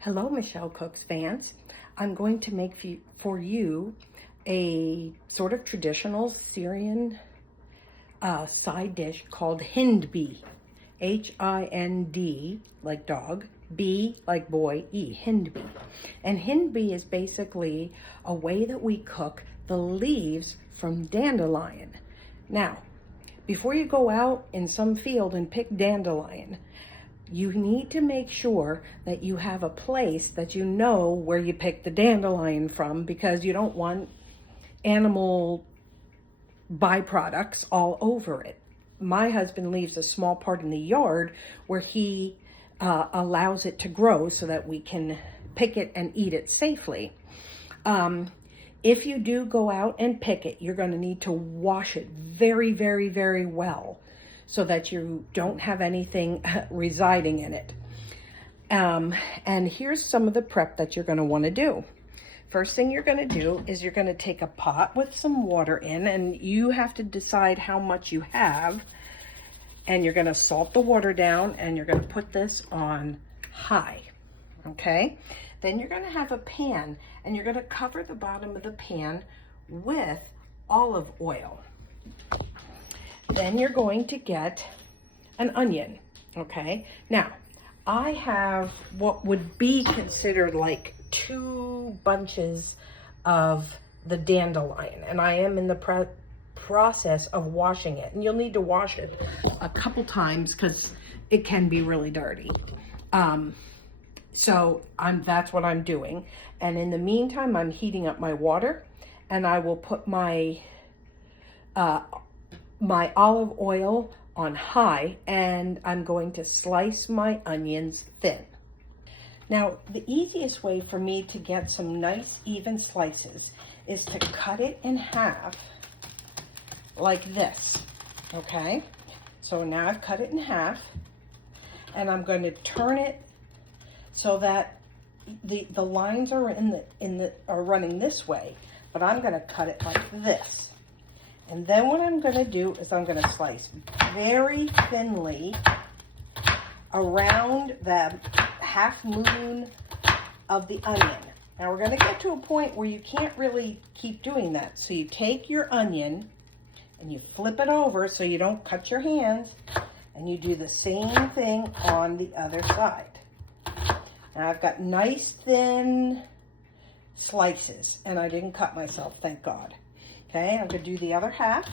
Hello, Michelle Cooks fans. I'm going to make for you a sort of traditional Syrian side dish called HINDBE. H-I-N-D, like dog, B like boy, E, HINDBE. And HINDBE is basically a way that we cook the leaves from dandelion. Now, before you go out in some field and pick dandelion, you need to make sure that you have a place that you know where you pick the dandelion from, because you don't want animal byproducts all over it. My husband leaves a small part in the yard where he allows it to grow so that we can pick it and eat it safely. If you do go out and pick it, you're going to need to wash it very, very, very well so that you don't have anything residing in it. And here's some of the prep that you're going to want to do. First thing you're going to do is you're going to take a pot with some water in, and you have to decide how much you have. And you're going to salt the water down, and you're going to put this on high, okay? Then you're going to have a pan, and you're going to cover the bottom of the pan with olive oil. Then you're going to get an onion, okay? Now, I have what would be considered like 2 bunches of the dandelion, and I am in the process of washing it. And you'll need to wash it a couple times because it can be really dirty. So that's what I'm doing. And in the meantime, I'm heating up my water, and I will put my my olive oil on high, and I'm going to slice my onions thin. Now, the easiest way for me to get some nice even slices is to cut it in half like this, okay? So now I've cut it in half, and I'm going to turn it so that the lines are are running this way, but I'm going to cut it like this. And then what I'm going to do is I'm going to slice very thinly around the half moon of the onion. Now we're going to get to a point where you can't really keep doing that. So you take your onion and you flip it over so you don't cut your hands, and you do the same thing on the other side. Now I've got nice thin slices, and I didn't cut myself, thank God. Okay, I'm going to do the other half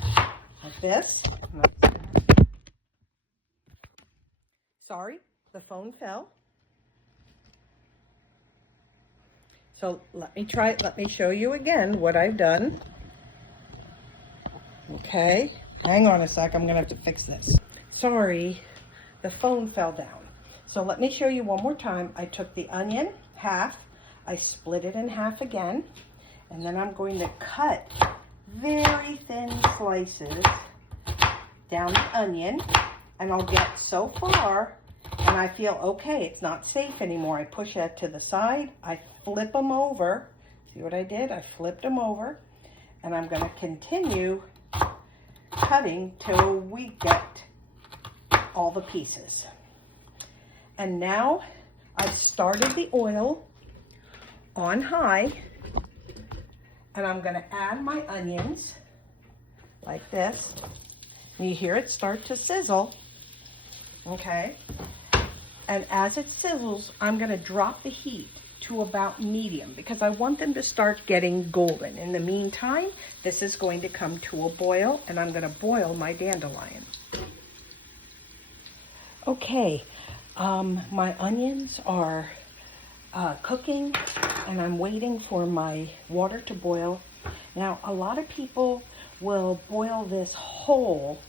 like this. Sorry, the phone fell. So let me show you again what I've done. Okay, hang on a sec, I'm going to have to fix this. Sorry, the phone fell down. So let me show you one more time. I took the onion, half, I split it in half again, and then I'm going to cut very thin slices down the onion, and I'll get so far and I feel okay, it's not safe anymore. I push that to the side, I flip them over. See what I did? I flipped them over, and I'm going to continue cutting till we get all the pieces. And now I've started the oil on high, and I'm going to add my onions like this. You hear it start to sizzle, okay? And as it sizzles, I'm going to drop the heat to about medium because I want them to start getting golden. In the meantime, this is going to come to a boil, and I'm going to boil my dandelion. Okay, my onions are cooking, and I'm waiting for my water to boil. Now, a lot of people will boil this whole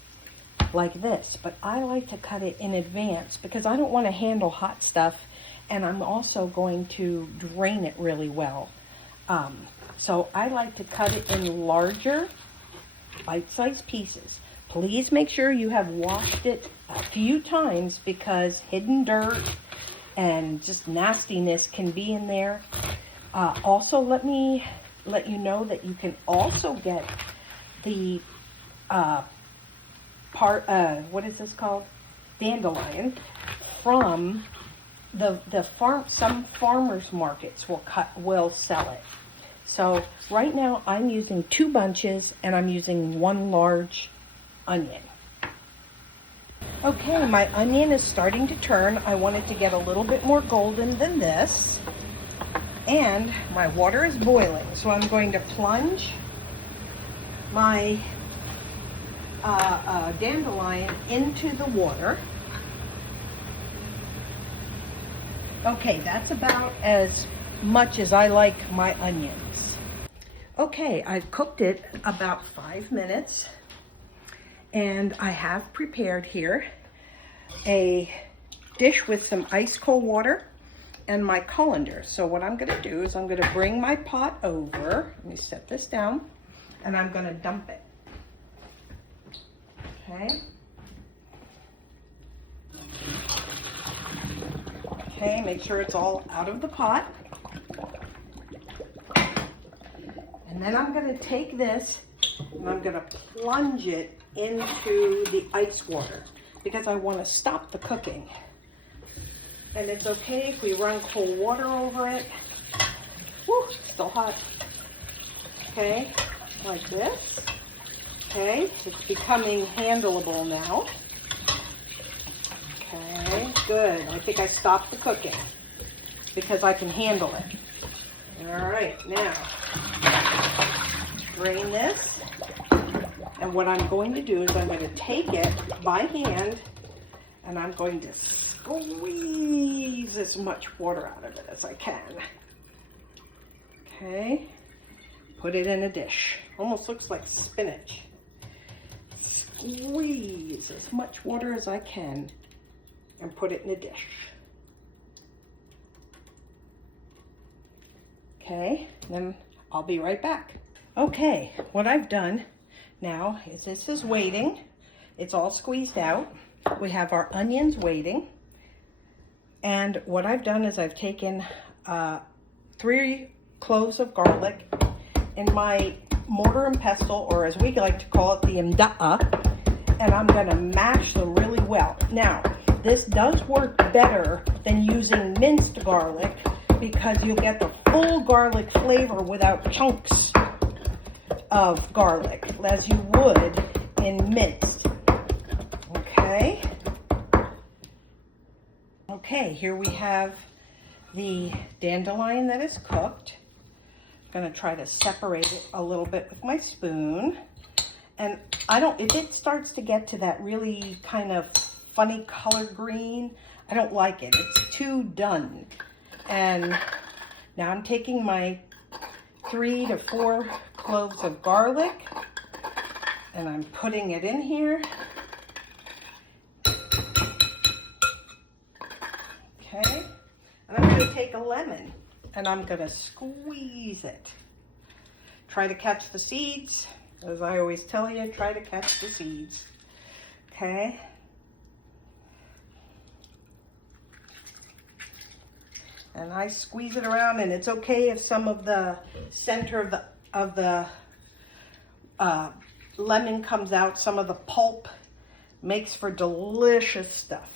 like this, but I like to cut it in advance because I don't want to handle hot stuff, and I'm also going to drain it really well. So I like to cut it in larger, bite-sized pieces. Please make sure you have washed it a few times because hidden dirt and just nastiness can be in there. Also, let me let you know that you can also get the what is this called? Dandelion from some farmers markets will sell it. So right now I'm using 2 bunches and I'm using 1 large onion. Okay, my onion is starting to turn. I want it to get a little bit more golden than this. And my water is boiling, so I'm going to plunge my dandelion into the water. Okay, that's about as much as I like my onions. Okay, I've cooked it about 5 minutes, and I have prepared here a dish with some ice cold water and my colander. So what I'm gonna do is I'm gonna bring my pot over. Let me set this down, and I'm gonna dump it. Okay. Okay, make sure it's all out of the pot. And then I'm gonna take this and I'm gonna plunge it into the ice water because I wanna stop the cooking. And it's okay if we run cold water over it. Woo, still hot. Okay, like this. Okay, it's becoming handleable now. Okay, good. I think I stopped the cooking because I can handle it. All right, now drain this. And what I'm going to do is I'm going to take it by hand and I'm going to squeeze as much water out of it as I can. Okay, put it in a dish. Almost looks like spinach. Squeeze as much water as I can and put it in a dish. Okay, then I'll be right back. Okay, what I've done now is this is waiting. It's all squeezed out. We have our onions waiting. And what I've done is I've taken 3 cloves of garlic in my mortar and pestle, or as we like to call it, the HINDBE, and I'm gonna mash them really well. Now, this does work better than using minced garlic because you'll get the full garlic flavor without chunks of garlic, as you would in minced. Okay. Okay, here we have the dandelion that is cooked. I'm going to try to separate it a little bit with my spoon. And if it starts to get to that really kind of funny color green, I don't like it. It's too done. And now I'm taking my 3 to 4 cloves of garlic and I'm putting it in here. Okay, and I'm going to take a lemon and I'm going to squeeze it. Try to catch the seeds. As I always tell you, try to catch the seeds. Okay. And I squeeze it around, and it's okay if some of the center of the lemon comes out. Some of the pulp makes for delicious stuff.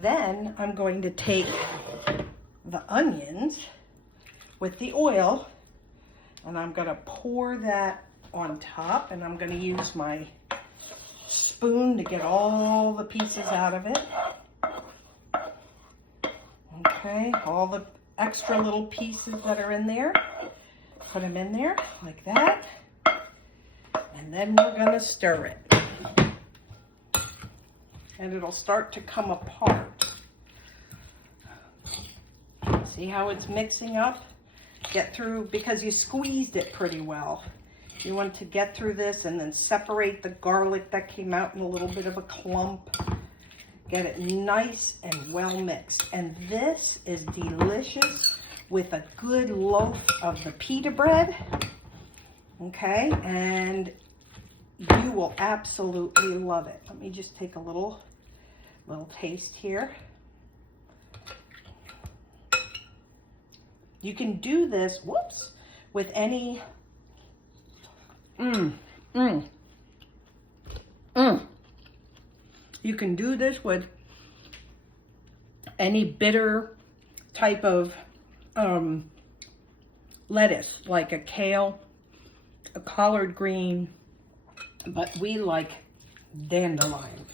Then I'm going to take the onions with the oil and I'm going to pour that on top, and I'm going to use my spoon to get all the pieces out of it. Okay, all the extra little pieces that are in there, put them in there like that, and then we're going to stir it. And it'll start to come apart. See how it's mixing up? Get through, because you squeezed it pretty well. You want to get through this and then separate the garlic that came out in a little bit of a clump. Get it nice and well mixed. And this is delicious with a good loaf of the pita bread. Okay, and you will absolutely love it. Let me just take a little taste here. You can do this, whoops, with any, You can do this with any bitter type of lettuce, like a kale, a collard green, but we like dandelion.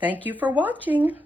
Thank you for watching.